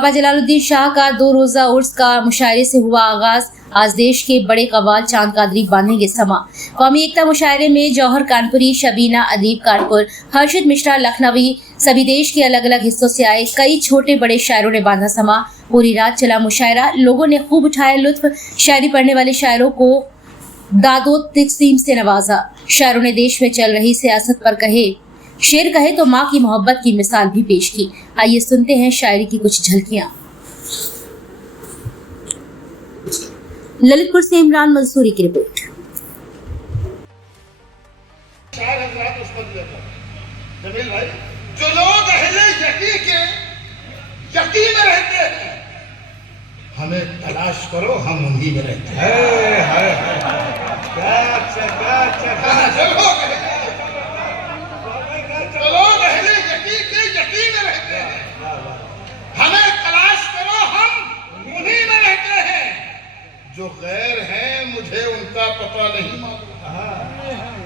बाबा जलालुद्दीन शाह का 2 रोजा उर्स का मुशायरे से हुआ आगाज। आज देश के बड़े कव्वाल चांद कादरी बांधेंगे समा। कौमी एकता मुशायरे में जौहर कानपुरी, शबीना अदीब कानपुर, हर्षित मिश्रा लखनवी, सभी देश के अलग अलग हिस्सों से आए कई छोटे बड़े शायरों ने बांधा समा। पूरी रात चला मुशायरा, लोगों ने खूब उठाया लुत्फ। शायरी पढ़ने वाले शायरों को दादो तकसीम से नवाजा। शायरों ने देश में चल रही सियासत पर शेर कहे तो माँ की मोहब्बत की मिसाल भी पेश की। आइए सुनते हैं शायरी की कुछ झलकियां। ललितपुर से इमरान मंसूरी की रिपोर्ट। जमील भाई, जो लोग अहले यकीन में रहते हैं, हमें तलाश करो, हम उन्हीं में रहते हैं। जो लोग अहले यकीन में रहते हैं, हमें तलाश करो, हम उन्हीं में रहते हैं। जो गैर हैं मुझे उनका पता नहीं मालूम,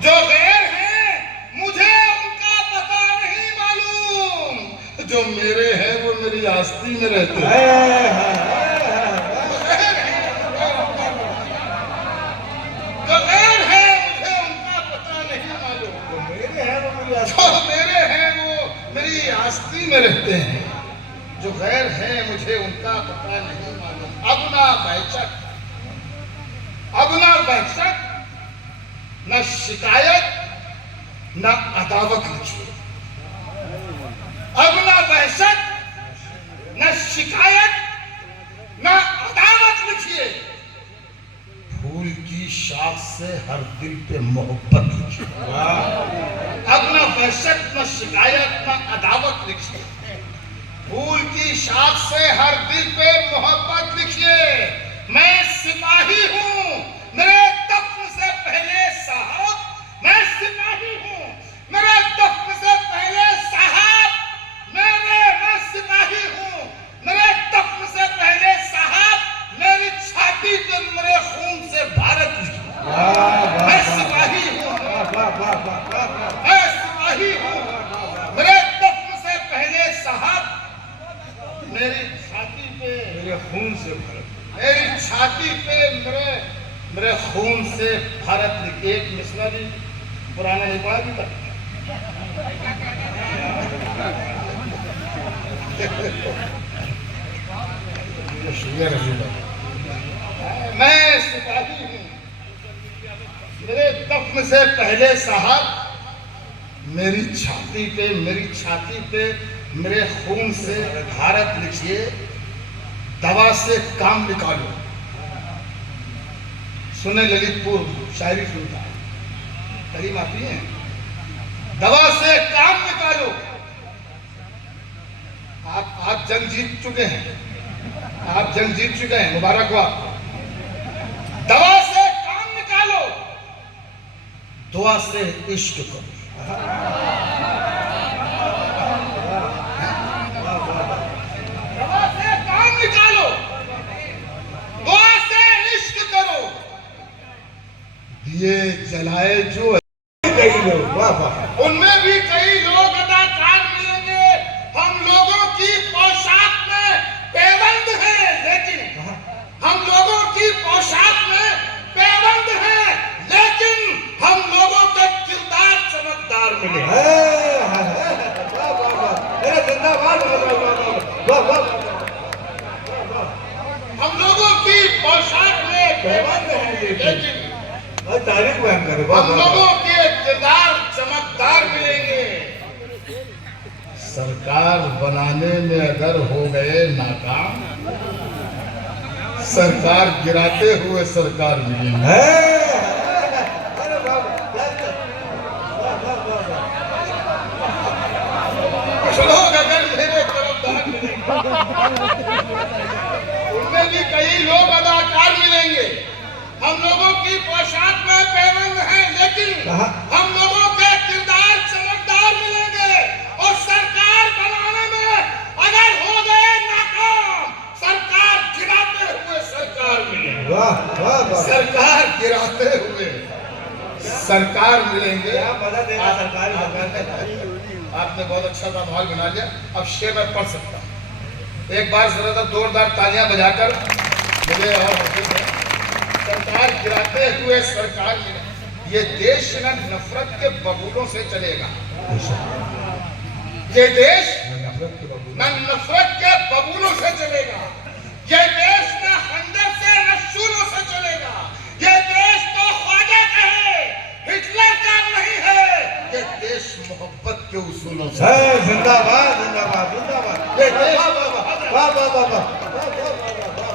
जो गैर हैं मुझे उनका पता नहीं मालूम। जो मेरे हैं वो मेरी आस्ती में रहते हैं। जो गैर हैं मुझे उनका पता नहीं मालूम, जो मेरे हैं वो मेरी आस्ती में रहते हैं। जो गैर हैं मुझे उनका पता नहीं मालूम। अब ना बहशत, न शिकायत, न अदावत लिखिए। अब ना बहशत, न शिकायत, न अदावत लिखिए। फूल की शाख से हर दिल पे मोहब्बत लिखिए। अब ना बहशत, न शिकायत, न अदावत लिखिए। फूल की शाख से हर दिल पे मोहब्बत लिखिए। मैं सिपाही हूँ मेरे दफ्न से पहले साहब, मैं सिपाही हूँ मेरे दफ्न से पहले साहब, मैं सिपाही हूँ मेरे दफ्न से पहले साहब। मेरी छाती पे मेरे खून से भारत लिखा। मैं सिपाही हूँ मेरे दफ्न से पहले साहब। मेरी छाती पे मेरे खून से भारत, मेरी छाती पे मेरे खून से भारत लिखे। एक मिसरा भी पुराना नहीं पढ़ा भी था। मैं सिपाही हूँ मेरे दफ्न से पहले साहब। मेरी छाती पे मेरे खून से भारत लिखिए। दवा से काम निकालो। सुने ललितपुर शायरी सुनता है, करीम आती है। दवा से काम निकालो। आप जंग जीत चुके हैं, मुबारक हो आपको। दवा से काम निकालो, दुआ से इश्क करो। दवा से काम निकालो, दुआ से इश्क करो। दिए जलाए जो कई लोग, उनमें भी कई लोग अदाकार मिलेंगे। हम लोगों की पोशाक में पेबंद है, लेकिन हम लोगों की पोशाक में पेबंद है, लेकिन हम लोगों के किरदार चमकदार मिले। हम लोगों की पोशाक में पेबंद है, लेकिन हम लोगों के किरदार चमकदार मिलेंगे। सरकार बनाने में अगर हो गए नाकाम, सरकार गिराते हुए सरकार मिलेंगे। कुछ लोग अगर मेरे तरफदार मिलेंगे, उनमें भी कई लोग अदाकार मिलेंगे। हम लोगों की पोशाक में पेबंद है, लेकिन हम लोगों के किरदार चमकदार मिलेंगे। और सरकार बनाने में अगर हो गए नाकाम, सरकार गिराते हुए सरकार मिलेंगे। सरकार गिराते हुए सरकार मिलेंगे। आपने बहुत अच्छा सा माहौल बना लिया। अब शेर में पढ़ सकता हूँ। एक बार जरा जोरदार तालियां बजाकर मुझे और सरकार गिराते हुए सरकार ये देश न नफरत के बबूलों से चलेगा। ये देश न नफरत के बबूलों से चलेगा। ये देश न खंजर से न शूलों से चलेगा। ये देश तो ख्वाजा कहे हिटलर का नहीं है। ये देश मोहब्बत के उसूलों से है। जिंदाबाद जिंदाबाद जिंदाबाद। ये देश वाह वाह वाह वाह।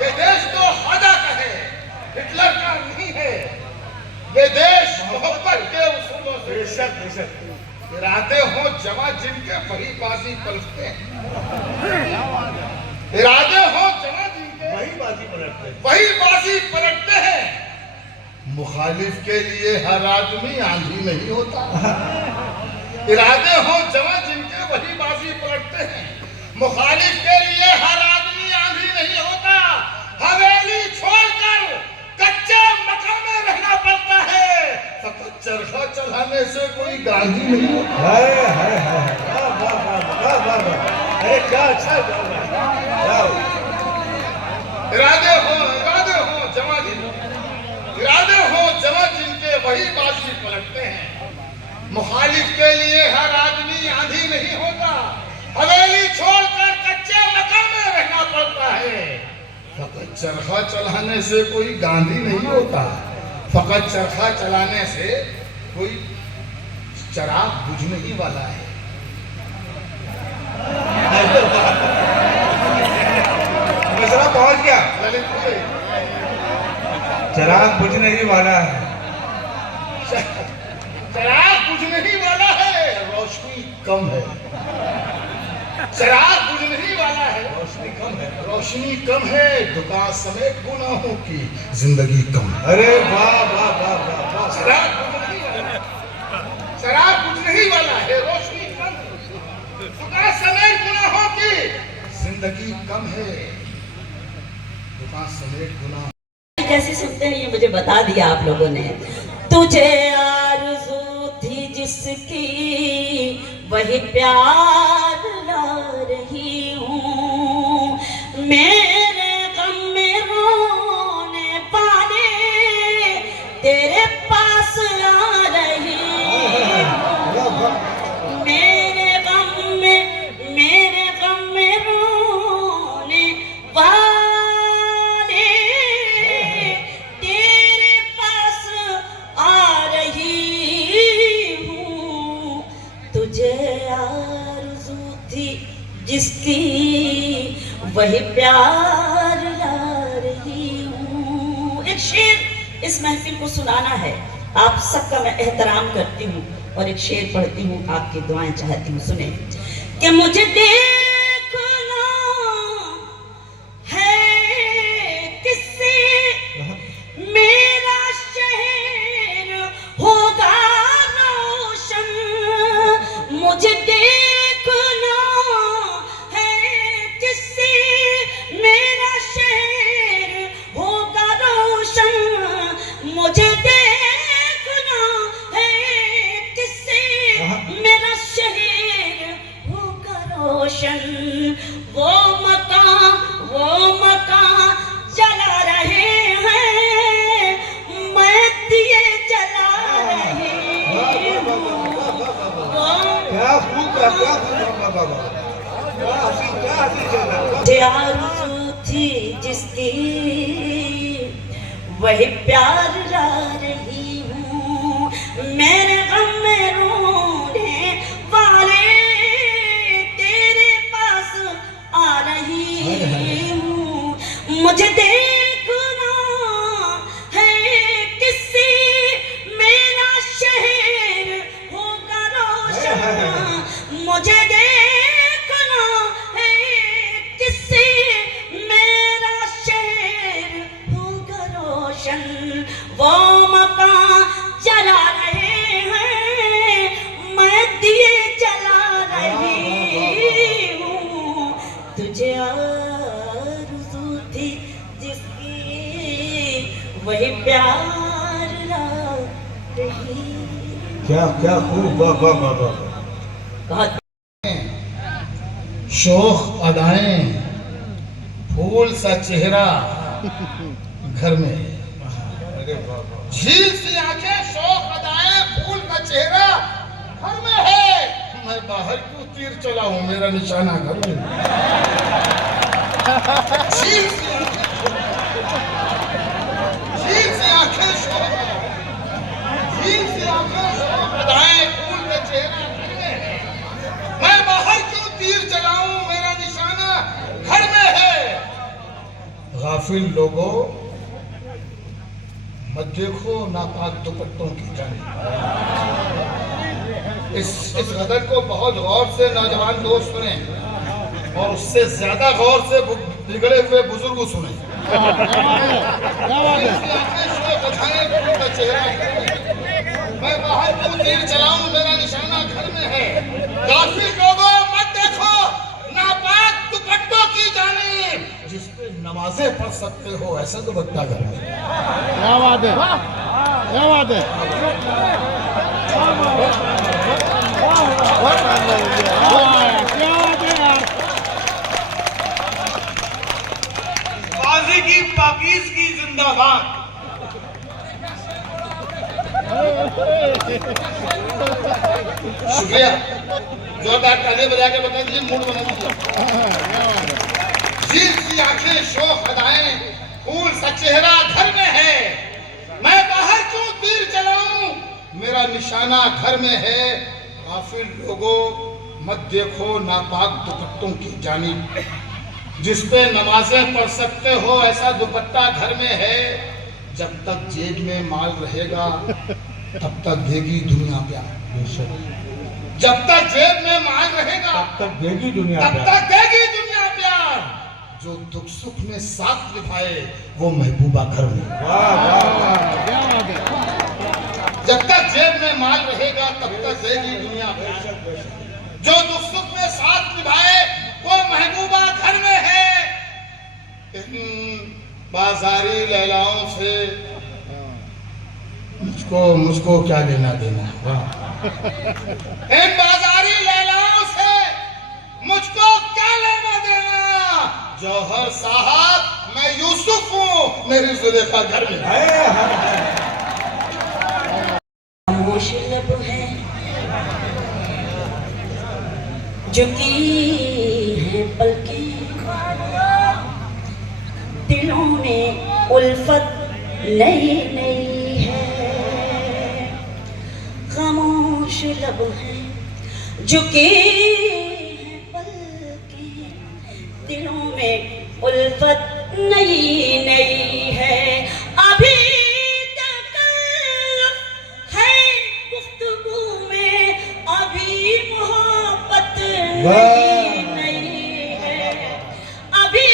ये देश तो ख्वाजा कहे हिटलर का नहीं है। ये देश मोहब्बत के उसूलों से बेशक बेशक। इरादे हो जमा जिनके वही बाजी पलटते हैं। इरादे हो जमा जिनके वही बाजी पलटते हैं। वही बाजी पलटते हैं। मुखालिफ के लिए हर आदमी आंधी नहीं होता। इरादे हो जमा जिनके वही बाजी पलटते हैं। मुखालिफ के लिए हर आदमी आंधी नहीं होता। हवेली छोड़कर कच्चे मकान में रहना पड़ता है। फकत चरखा चलाने से कोई गांधी नहीं होता। है वाह वाह वाह वाह वाह। अरे क्या अच्छा इरादे हो जमा जिनके वही बाजी पलटते हैं। मुखालिफ के लिए हर आदमी आंधी नहीं होता। हवेली छोड़कर कच्चे मकान में रहना पड़ता है। फकत चरखा चलाने से कोई गांधी नहीं होता। फकत चरखा चलाने से कोई चराग बुझने ही वाला है। मसला पहुंच गया। ललितपुर चराग बुझने ही वाला है। चराग बुझने ही वाला है। रोशनी कम है। चराग बुझने ही वाला है। रोशनी कम है। रोशनी कम है। दुकान समेत गुनाहों की जिंदगी कम है। अरे वाह वाह वाह वाह वाह। चराग बुझने ही वाला है। रोशनी कम है। दुकान समेत गुनाहों की जिंदगी कम है। दुकान समेत गुनाह कैसे सुनते हैं ये मुझे बता दिया आप लोगों ने। तुझे आरज़ू थी जिसकी वही प्यार ला रही हूँ। मेरे गम में रोने वाले तेरे पास आ रही हूँ। मेरे गम में रोने वाले तेरे पास आ रही हूँ। तुझे आरज़ू थी जिसकी वही प्यार ला रही हूँ। एक शेर इस महफिल को सुनाना है। आप सबका मैं एहतराम करती हूँ और एक शेर पढ़ती हूँ, आपकी दुआएं चाहती हूँ। सुने कि मुझे देखना है किससे मेरा शहर होगा रोशन। मुझे देखना है किससे मेरा शहर होगा रोशन। मुझे देखना है किससे मेरा शहर होगा रोशन। वो मकान जला रहे हैं, मैं दिए जला रही हूँ। क्या खूब क्या खूब बाबा। क्या हंसी चल रहा है। आरज़ू थी जिसकी वही प्यार ला रही हूँ। मेरे गम में रोने वाले तेरे पास आ रही हूँ। मुझे देखना है किससे मेरा शहर होगा रोशन। मुझे देखना है किससे मेरा शहर होगा रोशन। वो मकान जला रहे हैं, मैं दिए जला रही हूँ। तुझे आरज़ू थी जिसकी वही प्यार ला रही। क्या खूब वाह वाह वाह वाह। बहुत शोख अदाएं फूल सा चेहरा घर में है, अरे बाबा झील सी आंखें, शौक अदाएं, फूल का चेहरा घर में है। मैं बाहर क्यों तीर चलाऊं, मेरा निशाना घर में है। झील सी आंखें, झील सी आंखें, शौक झील सी आंखें, शौक अदाएं, फूल का चेहरा घर में है। मैं बाहर क्यों तीर चलाऊं, मेरा निशाना घर में है। गाफिल लोगों, मत देखो नापाक दुपट्टों की जाने। इस गदर को बहुत गौर से नौजवान दोस्त सुने और उससे ज्यादा गौर से बिगड़े हुए बुजुर्ग सुने। मैं बाहर क्यों तीर चलाऊं, मेरा निशाना घर में है। गाफिल लोगों, मत देखो नापाक दुपट्टों की जानिब, जिस पे नमाजें पढ़ सकते हो ऐसा दुपट्टा घर में। क्या बात है, क्या बात है। क्या बात है यार। बाजी की पाकीज़गी जिंदाबाद। शुक्रिया, जोरदार तालियां बजा के बता दीजिए, मूड बना दीजिए। झील सी आंखें, शौक अदाएं, फूल सा चेहरा घर में है। मैं बाहर क्यों तीर चलाऊं, मेरा निशाना घर में है। गाफिल लोगों, मत देखो नापाक दुपट्टों की जानिब, जिस पे नमाजें पढ़ सकते हो ऐसा दुपट्टा घर में है। जब तक जेब में माल रहेगा तब तक देगी दुनिया प्यार। जब तक जेब में माल रहेगा तब तक देगी दुनिया तब प्यार। तक देगी दुनिया प्यार। जो दुख सुख में साथ निभाए वो महबूबा घर में। वाह वाह वाह। क्या बात है। जब तक जेब में माल रहेगा तब तक देगी दुनिया प्यार। जो दुख सुख में साथ निभाए वो महबूबा घर में है। इन बाजारी लैलाओं से मुझको क्या लेना देना। इन बाजारी लैलाओं से मुझको क्या लेना देना। जौहर साहब, मैं यूसुफ हूँ, मेरी जुलेखा घर में। खामोश लब है झुकी है पलकें, दिलों में उल्फत नई नई है। खामोश लब है झुकी है पलकें, दिलों में उल्फत नई नई है। अभी नहीं नहीं है। अभी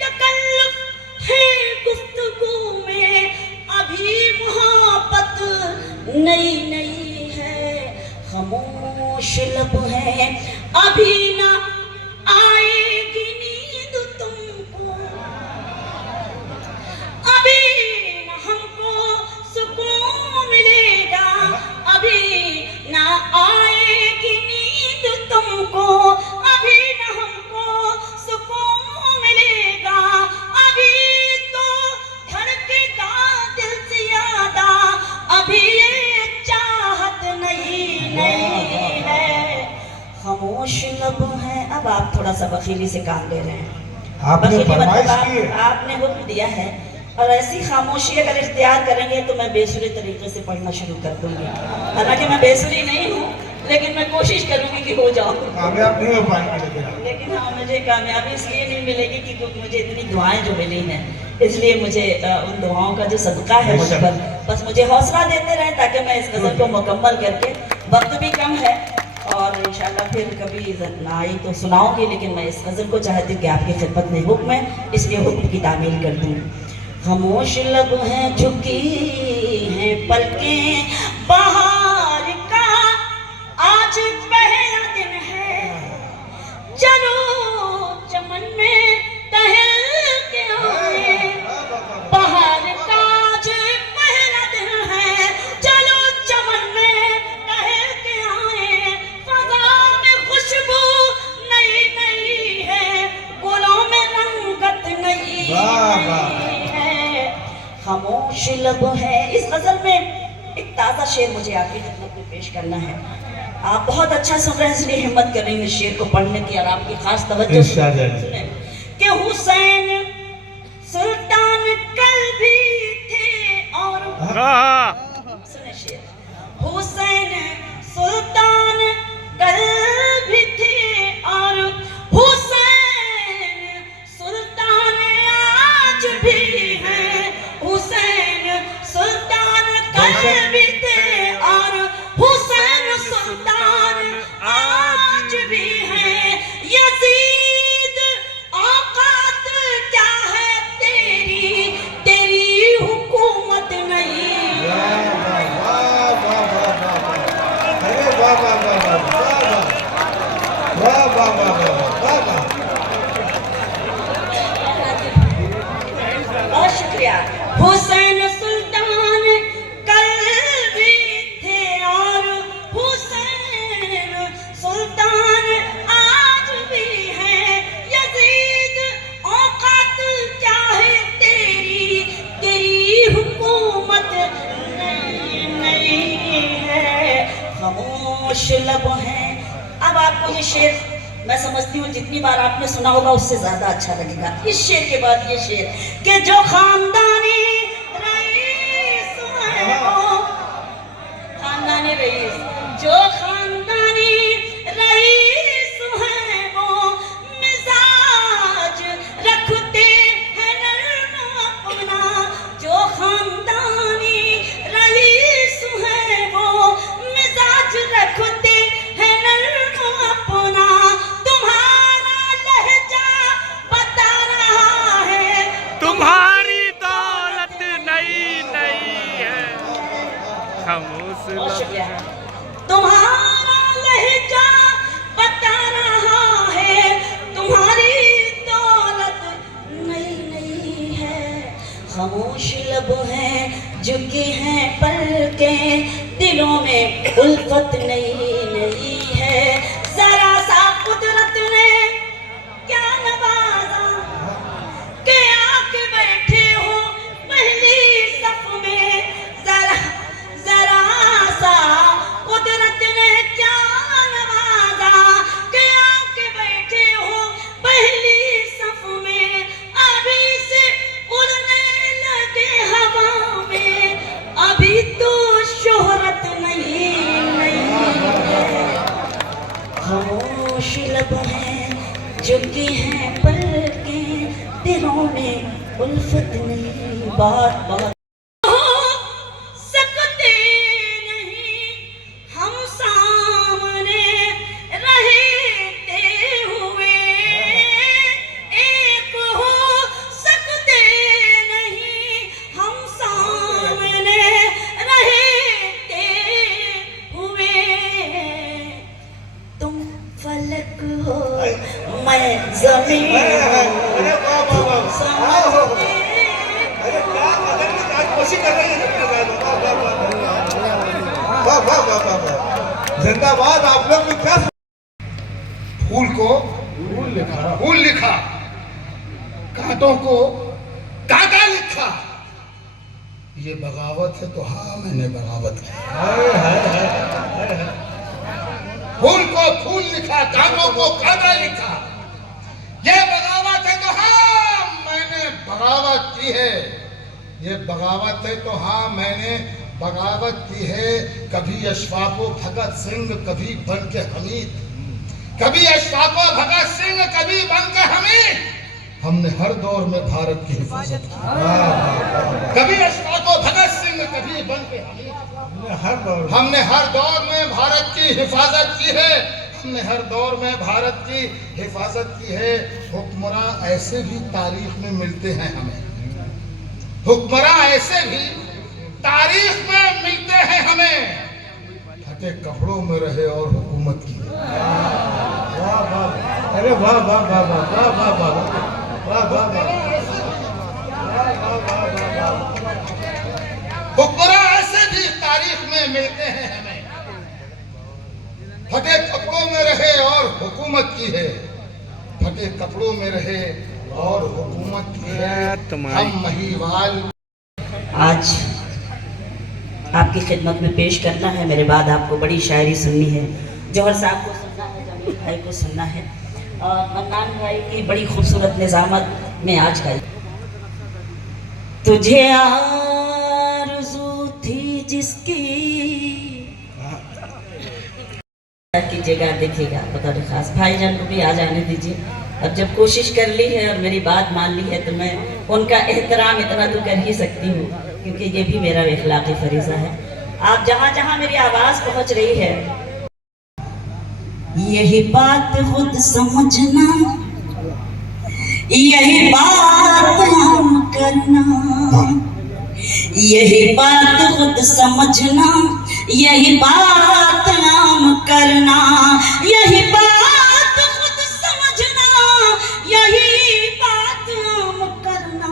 तकल्लुफ है गुफ्तगू में, अभी मोहब्बत नई नई है। खामोश लब है अभी ना आएगी नींद तुमको, अभी ना हमको सुकून मिलेगा, अभी ना आएगी तुमको, अभी न हमको सुकून मिलेगा। अभी तो धड़केगा दिल ज़्यादा, अभी ये चाहत नहीं नहीं है। खामोश लब है। अब आप थोड़ा सा बखीली से काम ले रहे हैं। आपने बखीली फरमाइश मतलब की है। आपने हुक्म दिया है और ऐसी खामोशी अगर इख्तियार करेंगे तो मैं बेसुरी तरीके से पढ़ना शुरू कर दूंगी। हालांकि मैं बेसुरी नहीं हूँ, लेकिन मैं कोशिश करूंगी कि हो जाऊं। कामयाब नहीं हो पाएंगे लेकिन हाँ, मुझे कामयाबी इसलिए नहीं मिलेगी कि क्योंकि मुझे इतनी दुआएं जो मिली हैं, इसलिए मुझे उन दुआओं का जो सदका है मुझ पर, बस मुझे हौसला देते रहे ताकि मैं इस गज़ल को मुकम्मल करके, वक्त भी कम है और इंशाल्लाह फिर कभी इज़्ज़त ना आई तो सुनाऊंगी, लेकिन मैं इस गज़ल को चाहती हूँ कि आपकी खिदमत में हुक्म है, इसलिए हुक्म की तामील कर दूँ। खामोश लब हैं झुकी हैं पलकें, बाहर का आज पहला दिन है, चलो चमन में टहल के आए। बाहर का आज पहला दिन है, चलो चमन में टहल के आए। फज़ा में खुशबू नई नई है, गुलों में रंगत लब है। इस गजल में एक ताज़ा शेर मुझे आपकी खिदमत में पेश करना है। आप बहुत अच्छा सुन रहे हैं इसलिए हिम्मत कर रही हैं इस शेर को पढ़ने की और आपकी खास तवज्जो सुने कि हुसैन सुल्तान कल भी थे और सुने शेर, हुसैन सुल्तान कल भी थे और हुसैन सुल्तान आज भी हैं। हुसैन सुल्तान कल भी थे और हुसैन सुल्तान आज भी हैं। यजीद औकात क्या है तेरी, तेरी हुकूमत नहीं। अरे वाह वाह वाह वाह वाह वाह वाह वाह वाह। बहुत शुक्रिया। हुसैन सुल्तान कल भी थे और हुसैन सुल्तान आज भी हैं। यजीद औकात क्या है तेरी, तेरी हुकूमत नहीं है। खामोश लब हैं। अब आपको ये शेर मैं समझती हूँ जितनी बार आपने सुना होगा उससे ज्यादा अच्छा लगेगा। इस शेर के बाद ये शेर कि जो खानदानी रईस है वो, खानदानी रईस, जो खानदानी रईस है वो मिजाज रखते हैं नरम अपना। जो खानदानी रईस है वो मिजाज रखते हैं नरम अपना। तुम्हारा लहजा बता रहा है, तुम्हारी दौलत नई नई है, खामोश बहुत शुक्रिया। तुम्हारा लहजा बता रहा है, तुम्हारी दौलत नई नई है। खामोश लब हैं, झुकी हैं पलकें, दिलों में उल्फत नई नई है। जरा सा कुदरत ने क्या नवाजा के आके बैठे हो पहली सफ में। जरा जरा सा कुदरत ने क्या नवाजा के आके बैठे हो पहली सफ में। अभी से उड़ने लगे हवा में, अभी तो शोहरत नहीं है। खामोश लब हैं, झुकी हैं पलकें, दिलों में उल्फत नहीं। बात बात सकते नहीं हम सामने रहते हुए, एक हो सकते नहीं हम सामने रहते हुए। तुम फलक हो मैं जमीन अरे वाह वाह वाह। आओ। अरे क्या मदद की ताजपोशी कर रही है अपने गानों। वाह वाह वाह वाह वाह। जिंदाबाद। आप लोग भी क्या फूल को फूल लिखा, कांटों को कांटा लिखा। ये बगावत है तो हाँ मैंने बगावत की। फूल को फूल लिखा, कांटों को कांटा लिखा। ये बगावत है तो हाँ मैंने बगावत की है। ये बगावत है तो हाँ मैंने बगावत की है। कभी अशफाको भगत सिंह, कभी बन के हमीद, कभी अशफाको भगत सिंह, कभी बन के हमीद। हमने हर दौर में भारत की हिफाजत की। कभी अशफाको भगत सिंह, कभी बन के हमीद। हमने हर दौर में भारत की हिफाजत की है। हमने हर दौर में भारत की हिफाजत की है। हुक्मरान ऐसे भी तारीख में मिलते हैं हमें। हुक्मरान ऐसे भी तारीख में मिलते हैं हमें। फटे कपड़ों में रहे और हुकूमत की। वाह वाह। अरे वाह वाह वाह वाह वाह वाह वाह वाह वाह वाह। हुक्मरान ऐसे भी तारीख में मिलते हैं हमें। फटे कपड़ों में रहे और हुकूमत की है। फटे कपड़ों में रहे और हुकूमत की है। हम महीवाल। आज आपकी खिदमत में पेश करना है। मेरे बाद आपको बड़ी शायरी सुननी है, जौहर साहब को सुनना है, जमील भाई को सुनना है और मन्नान भाई की बड़ी खूबसूरत निज़ामत में आज गाई। तुझे आरज़ू थी जिसकी कीजिएगा, देखिएगा बतौर खास भाईजान को भी आ जाने दीजिए। अब जब कोशिश कर ली है और मेरी बात मान ली है तो मैं उनका एहतराम इतना तो कर ही सकती हूँ, क्योंकि ये भी मेरा इखलाकी फरीज़ा है। आप जहाँ जहाँ मेरी आवाज़ पहुँच रही है, यही बात खुद समझना, यही बात हम करना, यही बात खुद समझना, यही बात नाम करना, यही बात खुद समझना, यही बात नाम करना।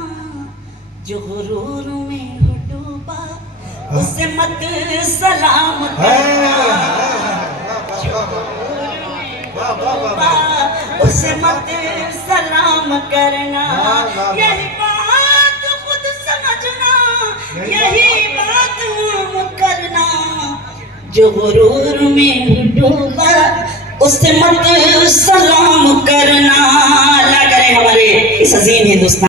जो गुरूर में डूबा उसे मत सलाम करना, जो गुरूर में डूबा उसे मत सलाम करना। यही बात खुद समझना, यही बात नाम करना। जो गुरूर में डूबा उसे मत सलाम करना। अल्लाह करे हमारे इस अजीम हिंदुस्तान